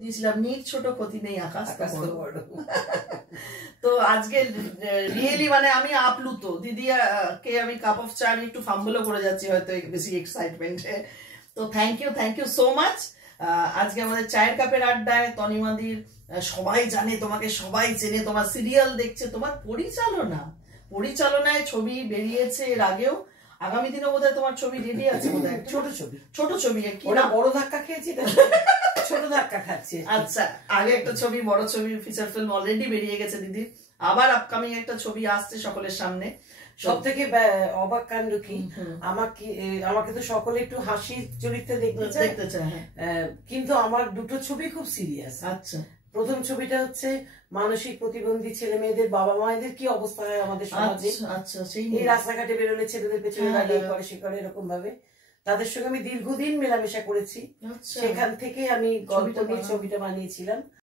দিয়েছিলাম নিক ছোট ক্ষতি নেই আকাশ তো বড়। তো আজকে রিয়েলি মানে আমি আপ্লুত দিদি কে আমি কাপ অফ চা আমি একটু ফাম্বলও করে যাচ্ছি হয়তো বেশি এক্সাইটমেন্টে। তো থ্যাংক ইউ সো মাচ। আজকে আমাদের চায়ের কাপের আড্ডায় তনিমাদির সবাই জানে তোমাকে, সবাই চেনে, তোমার সিরিয়াল দেখছে, তোমার পরিচালনায় ছবি বেরিয়েছে এর আগেও, আগামী দিনও বোধহয় তোমার ছবি রেডি আছে বোধহয়, ছোট ছবি কি না বড় ধাক্কা খেয়েছি ছোট ধাক্কা খাচ্ছি। আচ্ছা, আগে একটা ছবি বড় ছবি ফিচার ফিল্ম অলরেডি বেরিয়ে গেছে দিদি, আবার আপকামিং একটা ছবি আসছে সকলের সামনে। সব থেকে অবাক কাণ্ড কি, আমাকে তো সকলে একটু হাসির চরিত্রে দেখতে চায়, কিন্তু আমার দুটো ছবি খুব সিরিয়াস। আচ্ছা, প্রথম ছবিটা হচ্ছে মানসিক প্রতিবন্ধী ছেলে মেয়েদের বাবা মায়েদের কি অবস্থা হয় আমাদের সমাজে। আচ্ছা, এই রাস্তাঘাটে বেরোলে ছেলেদের পেছনে দাঁড়িয়ে করে সে করে এরকম ভাবে তাদের সঙ্গে আমি দীর্ঘদিন মেলামেশা করেছি। সেখান থেকে আমি গল্প নিয়ে ছবিটা বানিয়েছিলাম।